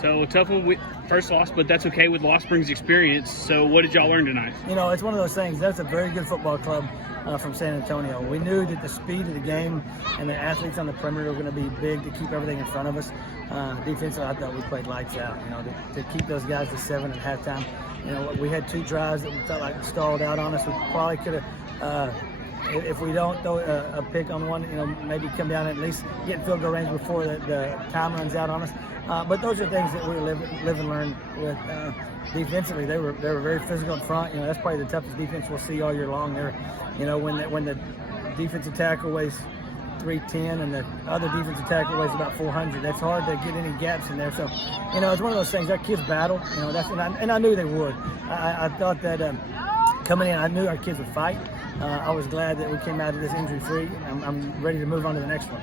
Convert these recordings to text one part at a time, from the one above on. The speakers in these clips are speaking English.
So a tough one, first loss, but that's okay. With loss brings experience. So what did y'all learn tonight? You know, it's one of those things. That's a very good football club from San Antonio. We knew that the speed of the game and the athletes on the perimeter were going to be big to keep everything in front of us. Defensively, I thought we played lights out. You know, to keep those guys to 7 at halftime. You know, we had 2 drives that we felt like stalled out on us. We probably could have. If we don't throw a pick on one, you know, maybe come down and at least get in field goal range before the time runs out on us. But those are things that we live and learn with. Defensively, they were very physical in front. You know, that's probably the toughest defense we'll see all year long. There, you know, when the defensive tackle weighs 310 and the other defensive tackle weighs about 400, that's hard to get any gaps in there. So, you know, it's one of those things. Our kids battle. You know, and I knew they would. I thought that coming in, I knew our kids would fight. I was glad that we came out of this injury-free. I'm ready to move on to the next one.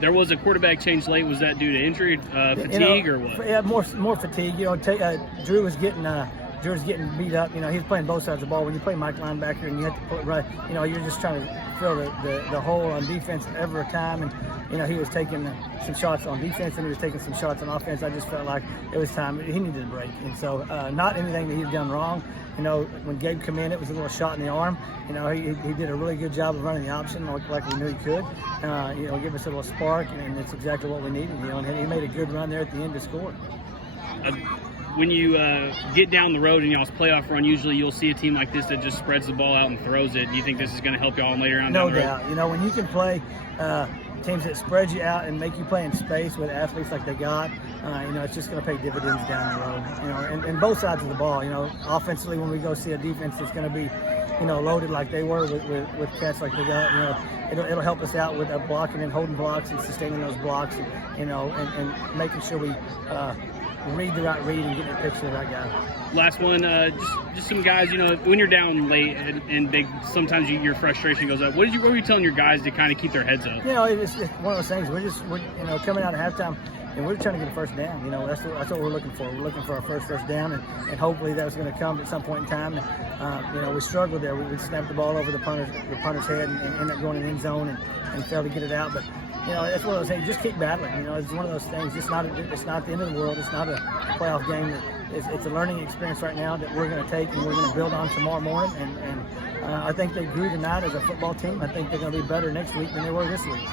There was a quarterback change late. Was that due to injury, fatigue, or what? Yeah, more fatigue. You know, Drew was getting beat up. You know, he's playing both sides of the ball. When you play Mike linebacker and you have to put right, you know, you're just trying to fill the hole on defense every time. And you know, he was taking some shots on defense and he was taking some shots on offense. I just felt like it was time. He needed a break. And so, not anything that he'd done wrong. You know, when Gabe came in, it was a little shot in the arm. You know, he did a really good job of running the option like we knew he could. You know, give us a little spark, and it's exactly what we needed. You know, and he made a good run there at the end to score. When you get down the road in y'all's playoff run, usually you'll see a team like this that just spreads the ball out and throws it. Do you think this is going to help y'all later on down the road? No doubt. You know, when you can play teams that spread you out and make you play in space with athletes like they got, you know, it's just going to pay dividends down the road. You know, and both sides of the ball. You know, offensively, when we go see a defense that's going to be, you know, loaded like they were with cats like they got, you know, it'll help us out with blocking and holding blocks and sustaining those blocks, and you know, and making sure we read the right read and get the picture of that guy. Last one, just some guys, you know, when you're down late and big, sometimes your frustration goes up. What were you telling your guys to kind of keep their heads up? You know, it's one of those things. We're you know, coming out at halftime, and we're trying to get a first down. You know, that's what we're looking for. We're looking for our first down, and hopefully that was going to come at some point in time. And, you know, we struggled there. We snapped the ball over the punter's head and ended up going in the end zone and failed to get it out. But you know, it's one of those things. Just keep battling. You know, it's one of those things. It's not the end of the world. It's not a playoff game. It's a learning experience right now that we're going to take and we're going to build on tomorrow morning. And I think they grew tonight as a football team. I think they're going to be better next week than they were this week.